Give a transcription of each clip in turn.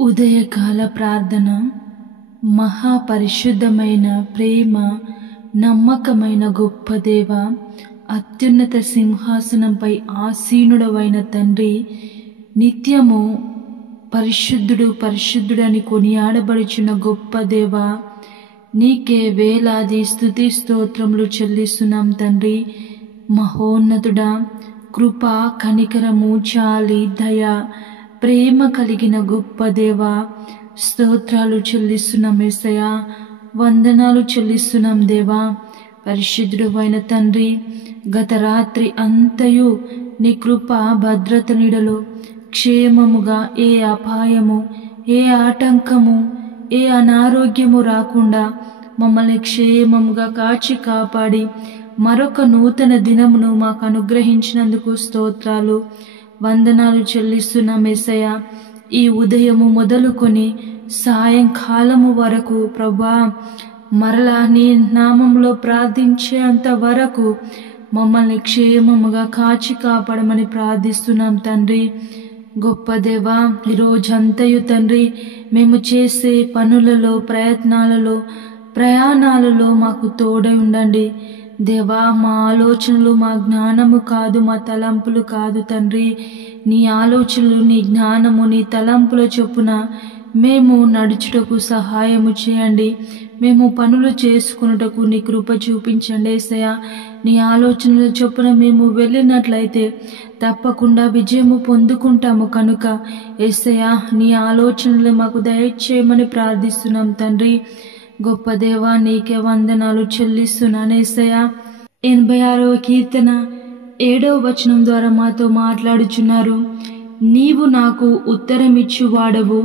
ఉదయకాల ప్రార్థన. మహాపరిశుద్ధమైన ప్రేమ నమ్మకమైన గొప్ప దేవ, అత్యున్నత సింహాసనంపై ఆసీనుడవైన తండ్రి, నిత్యము పరిశుద్ధుడు పరిశుద్ధుడని కొనియాడబడుచున్న గొప్ప దేవ, నీకే వేలాది స్తుతి స్తోత్రములు చెల్లిస్తున్నాం తండ్రి. మహోన్నతుడా, కృప కనికరము చాలి దయ ప్రేమ కలిగిన గొప్ప దేవ, స్తోత్రాలు చెల్లిస్తున్నాం యేసయ్యా, వందనాలు చెల్లిస్తున్నాం దేవా. పరిశుద్ధుడు అయిన తండ్రి, గత రాత్రి అంతయు నీ కృప భద్రత నీడలో క్షేమముగా ఏ అపాయము, ఏ ఆటంకము, ఏ అనారోగ్యము రాకుండా మమ్మల్ని క్షేమముగా కాచి కాపాడి మరొక నూతన దినమును మాకు అనుగ్రహించినందుకు స్తోత్రాలు, వందనాలు చెల్లిస్తున్నాం యేసయ్యా. ఈ ఉదయము మొదలుకొని సాయంకాలము వరకు ప్రభా, మరలా నీ నామంలో ప్రార్థించేంత వరకు మమ్మల్ని క్షేమముగా కాచి కాపాడమని ప్రార్థిస్తున్నాం తండ్రి. గొప్ప దేవా, ఈరోజంతయు తండ్రి మేము చేసే పనులలో, ప్రయత్నాలలో, ప్రయాణాలలో మాకు తోడై ఉండండి దేవా. మా ఆలోచనలు మా జ్ఞానము కాదు, మా తలంపులు కాదు తండ్రి. నీ ఆలోచనలు, నీ జ్ఞానము, నీ తలంపుల చొప్పున మేము నడుచుటకు సహాయము చేయండి. మేము పనులు చేసుకున్నటకు నీ కృప చూపించండి యేసయ్యా. నీ ఆలోచనల చొప్పున మేము వెళ్ళినట్లయితే తప్పకుండా విజయము పొందుకుంటాము కనుక యేసయ్యా, నీ ఆలోచనలు మాకు దయచేయమని ప్రార్థిస్తున్నాం తండ్రి. గొప్ప దేవా, నీకే వందనాలు చెల్లిస్తున్నాను యేసయ్యా. 86వ కీర్తన 7వ వచనం ద్వారా మాతో మాట్లాడుచున్నారు. నీవు నాకు ఉత్తరమిచ్చువాడవు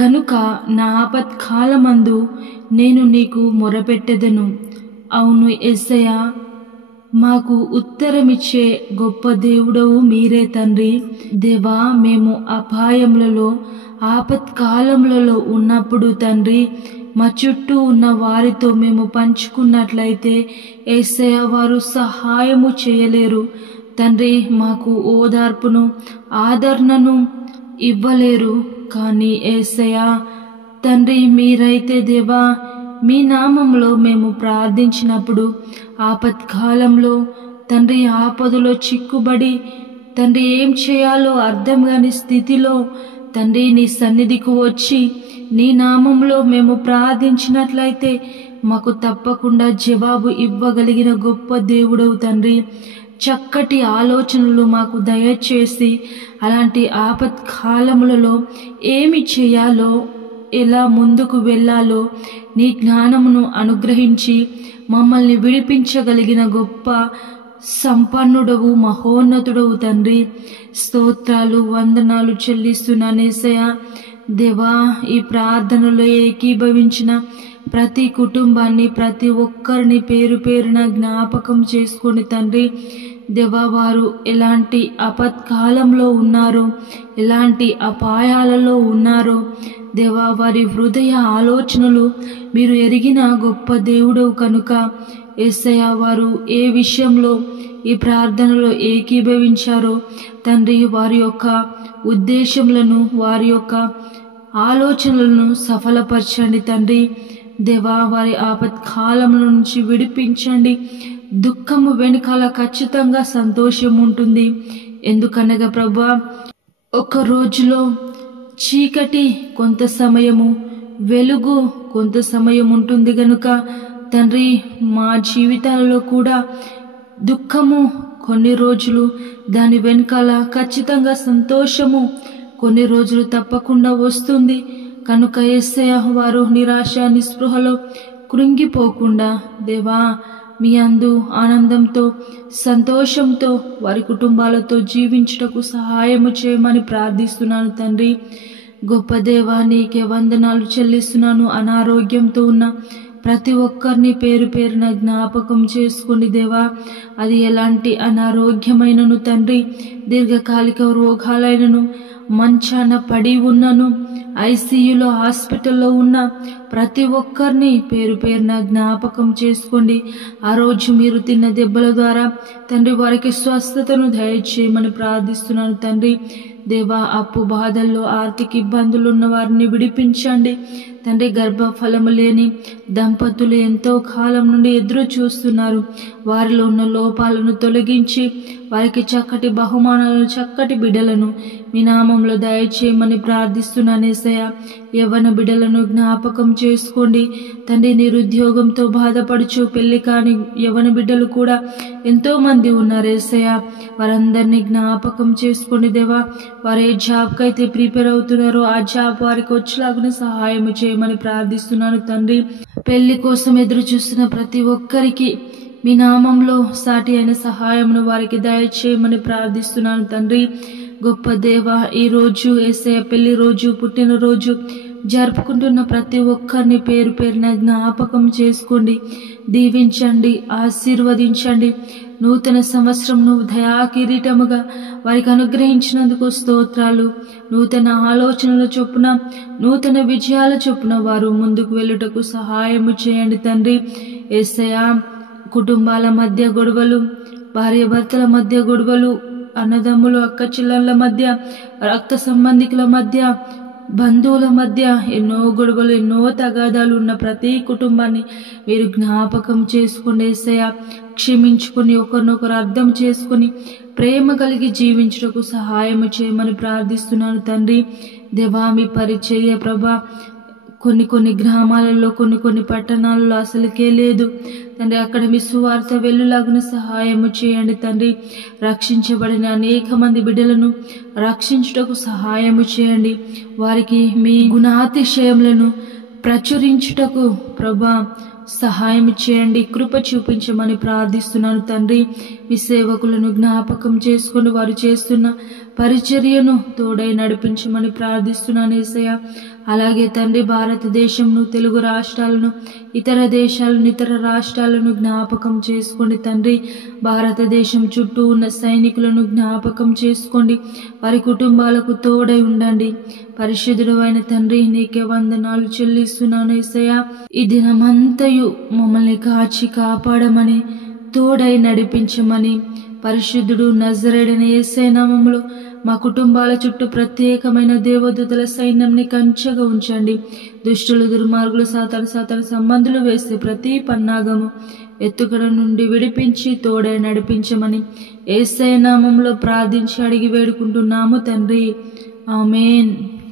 గనుక నా ఆపత్కాలమందు నేను నీకు మొరపెట్టెదను. అవును యేసయ్యా, మాకు ఉత్తరమిచ్చే గొప్ప దేవుడవు మీరే తండ్రి. దేవా, మేము అపాయములలో, ఆపత్కాలములలో ఉన్నప్పుడు తండ్రి, మా చుట్టూ ఉన్న వారితో మేము పంచుకున్నట్లయితే యేసయ్యా, వారు సహాయము చేయలేరు తండ్రి. మాకు ఓదార్పును, ఆదరణను ఇవ్వలేరు. కానీ యేసయ్యా తండ్రి, మీరైతే దేవా, మీ నామంలో మేము ప్రార్థించినప్పుడు ఆపత్కాలంలో తండ్రి, ఆపదలో చిక్కుబడి తండ్రి ఏం చేయాలో అర్థం కాని స్థితిలో తండ్రి నీ సన్నిధికి వచ్చి నీ నామంలో మేము ప్రార్థించినట్లయితే మాకు తప్పకుండా జవాబు ఇవ్వగలిగిన గొప్ప దేవుడవు తండ్రి. చక్కటి ఆలోచనలు మాకు దయచేసి అలాంటి ఆపత్కాలములలో ఏమి చేయాలో, ఎలా ముందుకు వెళ్ళాలో నీ జ్ఞానమును అనుగ్రహించి మమ్మల్ని విడిపించగలిగిన గొప్ప సంపన్నుడవు, మహోన్నతుడవు తండ్రి. స్తోత్రాలు, వందనాలు చెల్లిస్తున్నాను యేసయ్యా. దేవా, ఈ ప్రార్థనలో ఏకీభవించిన ప్రతి కుటుంబాన్ని, ప్రతి ఒక్కరిని పేరు పేరున జ్ఞాపకం చేసుకొని తండ్రి. దేవా, వారు ఎలాంటి ఆపత్కాలంలో ఉన్నారో, ఎలాంటి అపాయాలలో ఉన్నారో దేవా, వారి హృదయ ఆలోచనలు మీరు ఎరిగిన గొప్ప దేవుడవు కనుక యేసయ్యా, వారు ఏ విషయంలో ఈ ప్రార్థనలో ఏకీభవించారో తండ్రి, వారి యొక్క ఉద్దేశములను, వారి యొక్క ఆలోచనలను సఫలపరచండి తండ్రి. దేవా, వారి ఆపత్కాలముల నుంచి విడిపించండి. దుఃఖము వెనుకాల ఖచ్చితంగా సంతోషం ఉంటుంది. ఎందుకనగా ప్రభా, ఒక రోజులో చీకటి కొంత సమయము, వెలుగు కొంత సమయం ఉంటుంది గనుక తండ్రి, మా జీవితాలలో కూడా దుఃఖము కొన్ని రోజులు, దాని వెనకాల ఖచ్చితంగా సంతోషము కొన్ని రోజులు తప్పకుండా వస్తుంది కనుక యేసయ్యా, వారు నిరాశ నిస్పృహలో కృంగిపోకుండా దేవా, మీ అందు ఆనందంతో, సంతోషంతో వారి కుటుంబాలతో జీవించుటకు సహాయము చేయమని ప్రార్థిస్తున్నాను తండ్రి. గొప్ప దేవా, నీకే వందనాలు చెల్లిస్తున్నాను. అనారోగ్యంతో ఉన్న ప్రతి ఒక్కరిని పేరు పేరున జ్ఞాపకం చేసుకుని దేవా, అది ఎలాంటి అనారోగ్యమైనను తండ్రి, దీర్ఘకాలిక రోగాలైనను, మంచాన పడి ఉన్నను, ఐసీయూలో హాస్పిటల్లో ఉన్న ప్రతి ఒక్కరిని పేరు పేరున జ్ఞాపకం చేసుకోండి. ఆ రోజు మీరు తిన్న దెబ్బల ద్వారా తండ్రి వారికి స్వస్థతను దయచేయమని ప్రార్థిస్తున్నాను తండ్రి. దేవా, అప్పు బాధల్లో ఆర్థిక ఇబ్బందులు ఉన్న వారిని విడిపించండి తండ్రి. గర్భఫలము లేని దంపతులు ఎంతో కాలం నుండి ఎదురు చూస్తున్నారు. వారిలో ఉన్న లోపాలను తొలగించి వారికి చక్కటి బహుమానాలను, చక్కటి బిడ్డలను మీ నామంలో దయచేయమని ప్రార్థిస్తున్నాను యేసయ్యా. యవ్వన బిడ్డలను జ్ఞాపకం చేసుకోండి తండ్రి. నిరుద్యోగంతో బాధపడుచు పెళ్లి కాని యవ్వన బిడ్డలు కూడా ఎంతో మంది ఉన్నారు యేసయ్యా. వారందరినీ జ్ఞాపకం చేసుకోండి దేవా. వారు ఏ జాబ్కి అయితే ప్రిపేర్ అవుతున్నారో ఆ జాబ్ వారికి వచ్చేలాగా సహాయం చేయమని ప్రార్థిస్తున్నాను తండ్రి. పెళ్లి కోసం ఎదురు చూస్తున్న ప్రతి ఒక్కరికి మీ నామంలో సాటి అయిన సహాయమును వారికి దయచేయమని ప్రార్థిస్తున్నాను తండ్రి. గొప్ప దేవ, ఈ రోజు యేసయ్య పెళ్లి రోజు, పుట్టినరోజు జరుపుకుంటున్న ప్రతి ఒక్కరిని పేరు పేరున జ్ఞాపకం చేసుకోండి, దీవించండి, ఆశీర్వదించండి. నూతన సంవత్సరంను దయా కిరీటముగా వారికి అనుగ్రహించినందుకు స్తోత్రాలు. నూతన ఆలోచనల చొప్పున, నూతన విజయాల చొప్పున వారు ముందుకు వెళ్ళుటకు సహాయము చేయండి తండ్రి. యేసయ్య, కుటుంబాల మధ్య గొడవలు, భార్య భర్తల మధ్య గొడవలు, అన్నదమ్ములు అక్క చెల్లెళ్ళ మధ్య, రక్త సంబంధికుల మధ్య, బంధువుల మధ్య ఎన్నో గొడవలు, ఎన్నో తగాదాలు ఉన్న ప్రతి కుటుంబాన్ని మీరు జ్ఞాపకం చేసుకోండి యేసయ్య. క్షమించుకొని ఒకరినొకరు అర్థం చేసుకొని ప్రేమ కలిగి జీవించుటకు సహాయం చేయమని ప్రార్థిస్తున్నాను తండ్రి. దేవా, మీ పరిచర్య ప్రభా కొన్ని గ్రామాలలో, కొన్ని పట్టణాలలో అసలుకే లేదు తండ్రి. అక్కడ మీ సువార్త వెళ్లులాగున సహాయము చేయండి తండ్రి. రక్షించబడిన అనేక మంది బిడ్డలను రక్షించుటకు సహాయము చేయండి. వారికి మీ గుణాతిశయములను ప్రచురించుటకు ప్రభా సహాయం చేయండి, కృప చూపించమని ప్రార్థిస్తున్నాను తండ్రి. మీ సేవకులను జ్ఞాపకం చేసుకొని వారు చేస్తున్న పరిచర్యను తోడై నడిపించమని ప్రార్థిస్తున్నాను యేసయ్య. అలాగే తండ్రి, భారతదేశంను, తెలుగు రాష్ట్రాలను, ఇతర దేశాలను, ఇతర రాష్ట్రాలను జ్ఞాపకం చేసుకోండి తండ్రి. భారతదేశం చుట్టూ ఉన్న సైనికులను జ్ఞాపకం చేసుకోండి, వారి కుటుంబాలకు తోడై ఉండండి. పరిశుద్ధుడు అయిన తండ్రి, నీకే వందనాలు చెల్లిస్తున్నాను యేసయ్య. ఈ దినమంతయు మమ్మల్ని కాచి కాపాడమని, తోడై నడిపించమని, పరిశుద్ధుడు నజరేయుడైన యేసయ్య నామములో మా కుటుంబాల చుట్టూ ప్రత్యేకమైన దేవదూతల సైన్యంని కంచెగా ఉంచండి. దుష్టులు, దుర్మార్గులు, సాతాను సంబంధులు వేసే ప్రతి పన్నాగము ఎత్తుకడ నుండి విడిపించి తోడై నడిపించమని యేసయ్య నామములో ప్రార్థించి అడిగి వేడుకుంటున్నాము తండ్రి. ఆమేన్.